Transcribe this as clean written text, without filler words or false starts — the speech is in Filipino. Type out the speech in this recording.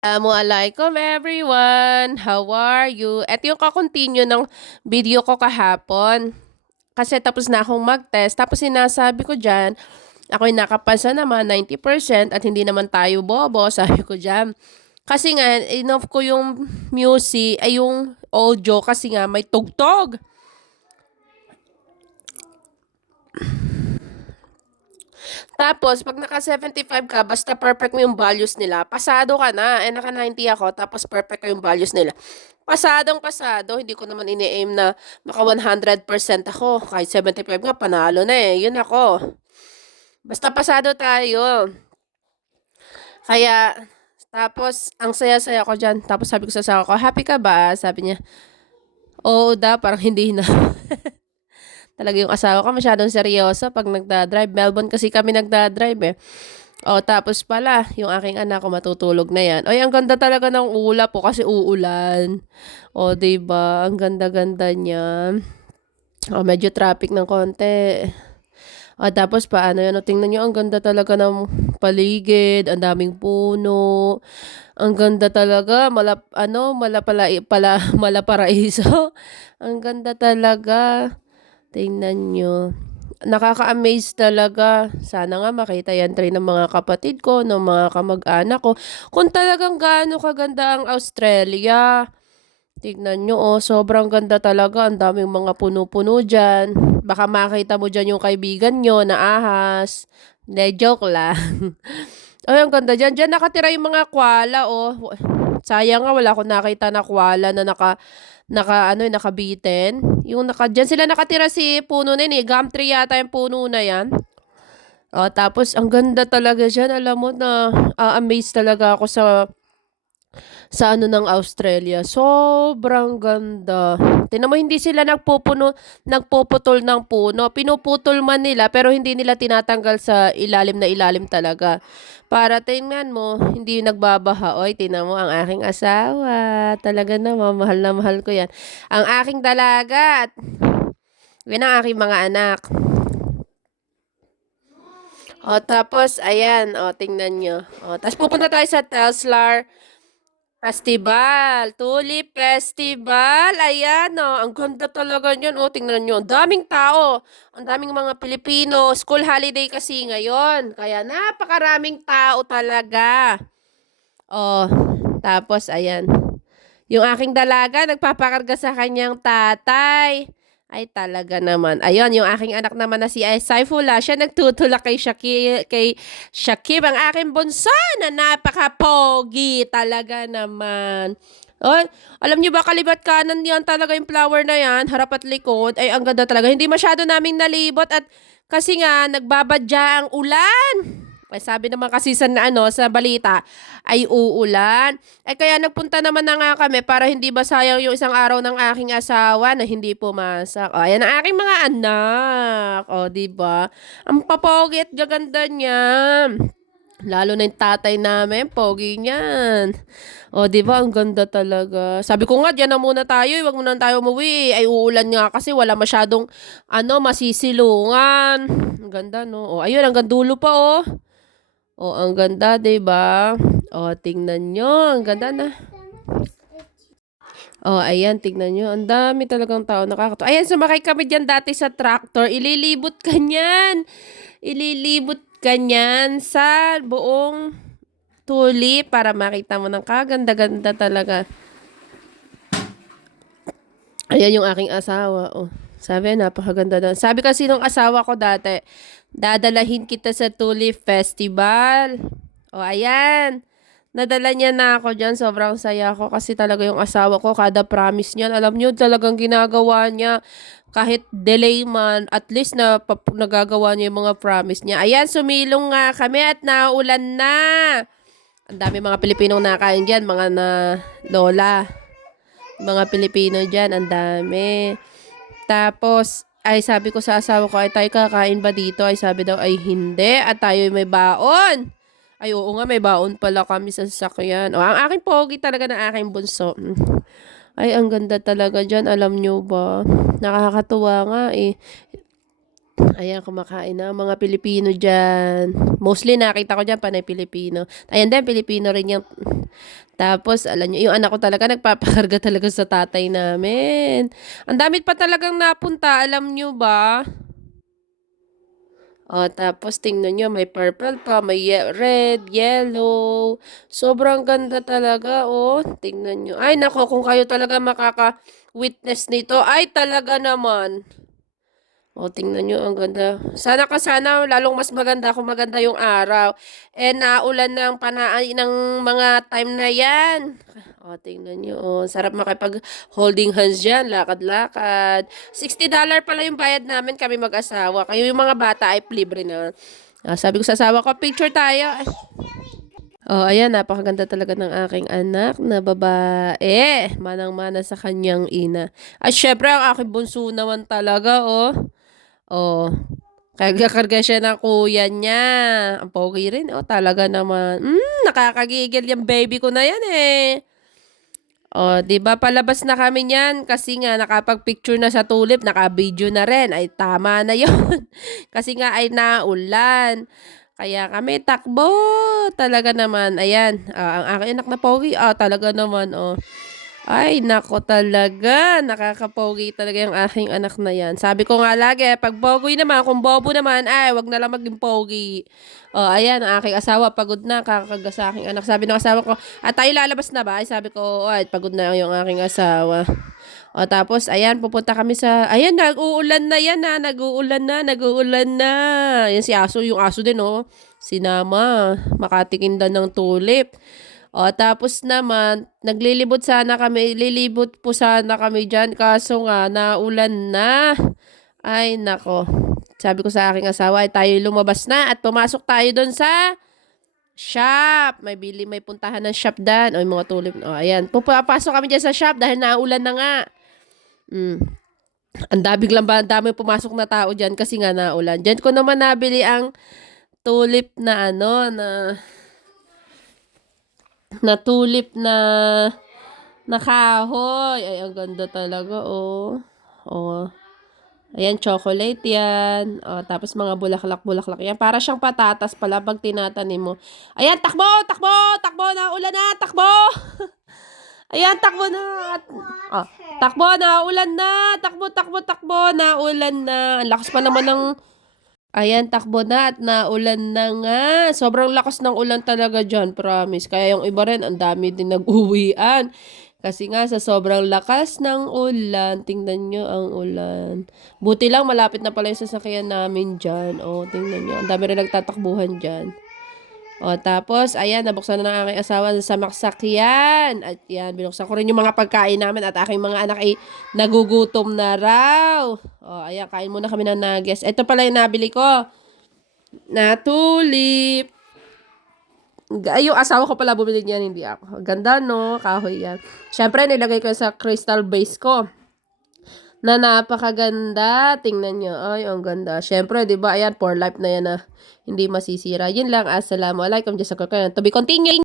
Assalamualaikum everyone! How are you? Ito yung kakontinue ng video ko kahapon. Kasi tapos na akong mag-test. Tapos sinasabi ko dyan, ako'y nakapasa naman 90% at hindi naman tayo bobo, sabi ko dyan. Kasi nga, enough ko yung music, ay yung audio kasi nga may tugtog. Tapos, pag naka 75 ka, basta perfect mo yung values nila, pasado ka na. Eh, naka 90 ako, tapos perfect yung values nila. Pasadong pasado, hindi ko naman ini-aim na maka 100% ako. Kahit 75 nga, panalo na eh. Yun ako. Basta pasado tayo. Kaya, tapos, ang saya-saya ko dyan. Tapos sabi ko sa asawa ko, happy ka ba? Sabi niya, oo da, parang hindi na. Talaga yung asawa ko masyadong seryoso pag nagda-drive. Melbourne kasi kami nagda-drive eh. O, tapos pala, yung aking anak ko matutulog na yan. Ay, ang ganda talaga ng ulap po kasi uulan. O, diba? Ang ganda-ganda niya. O, medyo traffic ng konti. O, tapos paano yan? O, tingnan nyo, ang ganda talaga ng paligid. Ang daming puno. Ang ganda talaga. Malaparaiso. Ang ganda talaga. Tingnan nyo. Nakaka-amaze talaga. Sana nga makita yan rin ng mga kapatid ko, ng mga kamag-anak ko. Kung talagang gaano kaganda ang Australia. Tignan nyo, oh, sobrang ganda talaga. Ang daming mga puno-puno dyan. Baka makita mo dyan yung kaibigan nyo na ahas. Hindi, joke lang. Ay, ang ganda dyan. Dyan nakatira yung mga koala, oh. Sayang nga, wala akong nakita na koala na nakabitin. Diyan sila nakatira si puno na yun eh. Gum tree yata yung puno na yan. O, tapos, ang ganda talaga dyan. Alam mo na, amaze talaga ako sa ano ng Australia. Sobrang ganda. Tingnan mo, hindi sila nagpuputol ng puno. Pinuputol man nila, pero hindi nila tinatanggal sa ilalim na ilalim talaga. Para tingnan mo, hindi nagbabaha. Oy, tingnan mo ang aking asawa. Talaga naman, mahal na mahal ko yan. Ang aking dalaga at yan ang aking mga anak. O, tapos, ayan, o, tingnan nyo. O, tapos pupunta tayo sa Teslar Festival, Tulip Festival. Ayan, oh, ang ganda talaga niyan. Oh, tingnan niyo, ang daming tao. Ang daming mga Pilipino. School holiday kasi ngayon. Kaya napakaraming tao talaga. Oh, tapos ayan. Yung aking dalaga nagpapakarga sa kanyang tatay. Ay talaga naman. Ayun, yung aking anak naman na si Saifullah, siya nagtutulak kay Shakib, ang aking bunso na napaka-pogi talaga naman. Oh, alam niyo ba kalibat kanan yan talaga yung flower na yan, harap at likod. Ay, ang ganda talaga. Hindi masyado naming nalibot at kasi nga nagbabadya ang ulan. Ay, sabi naman kasi sa balita ay uulan. Ay kaya nagpunta naman na nga kami para hindi ba sayang yung isang araw ng aking asawa na hindi pumasak. O, ayan ang aking mga anak. O, di ba? Ang papogi at gaganda niya. Lalo na yung tatay namin, pogi niyan. O, di ba? Ang ganda talaga. Sabi ko nga, diyan na muna tayo. Huwag muna tayo umuwi. Ay, uulan nga kasi wala masyadong, masisilungan. Ang ganda, no? O, ayun, hanggang dulo pa, oh. O, ang ganda, 'di ba? O, tingnan nyo. Ang ganda na. O, ayan, tingnan nyo. Ang dami talagang tao nakakatawa. Ayan, sumakay kami dyan dati sa tractor. Ililibot ka niyan. Ililibot ka niyan sa buong tuli para makita mo ng kaganda-ganda talaga. Ayan yung aking asawa. Oh, sabi, napakaganda doon. Sabi kasi nung asawa ko dati, dadalahin kita sa Tulip Festival. O, ayan. Nadala niya na ako dyan. Sobrang saya ko kasi talaga yung asawa ko, kada promise niya, alam niyo, talagang ginagawa niya. Kahit delay man, at least nagagawa niya yung mga promise niya. Ayan, sumilong nga kami at naulan na. Ang dami mga Pilipinong nakain dyan, mga na lola. Mga Pilipino dyan, ang dami. Tapos, ay sabi ko sa asawa ko, ay tayo kakain ba dito? Ay sabi daw, ay hindi. At tayo may baon. Ay oo nga, may baon pala kami sa sasakyan. O, ang aking pogi talaga ng aking bunso. Ay, ang ganda talaga dyan. Alam nyo ba? Nakakatuwa nga eh. Ayan, kumakain na ang mga Pilipino diyan. Mostly nakita ko diyan panay Pilipino. Ayan din, Pilipino rin yang tapos alam niyo, yung anak ko talaga nagpapakarga talaga sa tatay namin. Ang dami pa talagang napunta, alam niyo ba? Oh, tapos tingnan niyo may purple pa, may red, yellow. Sobrang ganda talaga, oh. Tingnan niyo. Ay nako, kung kayo talaga makaka-witness nito, ay talaga naman. Oh, tingnan niyo ang ganda. Sana lalong mas maganda kung maganda yung araw. Eh, naulan ng ng mga time na yan. Oh, tingnan niyo. Oh, sarap makipag-holding hands diyan, lakad-lakad. $60 pala yung bayad namin kami mag-asawa. Kayo yung mga bata ay libre na. Ah, sabi ko sa asawa ko, picture tayo. Oh, ayan, napakaganda talaga ng aking anak na babae. Manang-mana sa kanyang ina. At syempre, ang aking bunso naman talaga, oh. Oh, karga-karga siya ng kuya niya. Ang pogi rin, oh, talaga naman. Nakakagigil yung baby ko na yan, eh. Oh, 'di ba palabas na kami niyan kasi nga nakapag-picture na sa tulip, naka-video na rin. Ay tama na 'yon. Kasi nga ay naulan. Kaya kami takbo. Talaga naman. Ayan, ang aking anak na pogi, talaga naman, oh. Ay nako talaga, nakakapogi talaga yung aking anak na yan. Sabi ko nga lagi, pag pogi naman, kung bobo naman, ay wag na lang maging pogi. Oh, ayan, ang aking asawa pagod na, kakakarga sa aking anak. Sabi ng asawa ko, tayo lalabas na ba? Ay, sabi ko, ay, pagod na yung aking asawa. O, tapos, ayan, pupunta kami sa, ayan, nag-uulan na yan ha, nag-uulan na. Yan si Aso, yung aso din, oh. Sinama, makatikim daw ng tulip. O, tapos naman, lilibot po sana kami dyan, kaso nga, naulan na. Ay, nako. Sabi ko sa aking asawa, ay tayo lumabas na at pumasok tayo doon sa shop. May puntahan ng shop dan. O, yung mga tulip. O, ayan. Pupapasok kami dyan sa shop dahil naulan na nga. Ang dami pumasok na tao dyan kasi nga naulan. Dyan ko naman nabili ang tulip na tulip na kahoy. Ay, ang ganda talaga, oh. Oh. Ayan, chocolate yan. Oh, tapos mga bulaklak-bulaklak yan. Para siyang patatas pala pag tinatanim mo. Ayan, takbo, takbo, takbo, naulan na, takbo. Ayan, takbo na. Takbo, naulan na. Takbo, takbo, takbo, naulan na. Ang lakas pa naman ng... Ayan, takbo na at naulan na nga. Sobrang lakas ng ulan talaga dyan, promise. Kaya yung iba rin, ang dami din nag-uwian. Kasi nga, sa sobrang lakas ng ulan, tingnan nyo ang ulan. Buti lang, malapit na pala yung sasakyan namin dyan. O, tingnan nyo. Ang dami rin nagtatakbuhan dyan. O, tapos, ayan, nabuksan na ng aking asawa sa maksakyan. At yan, binuksan ko rin yung mga pagkain namin at aking mga anak ay nagugutom na raw. O, ayan, kain muna kami ng nuggets. Ito pala yung nabili ko. Na tulip. Ay, yung asawa ko pala bumili niyan, hindi ako. Ganda, no? Kahoy yan. Siyempre, nilagay ko sa crystal base ko. Na napakaganda. Tingnan nyo. Ay, ang ganda. Siyempre, di ba? Ayan, for life na yan na hindi masisira. Yun lang. Assalamualaikum. Just a to be continuing.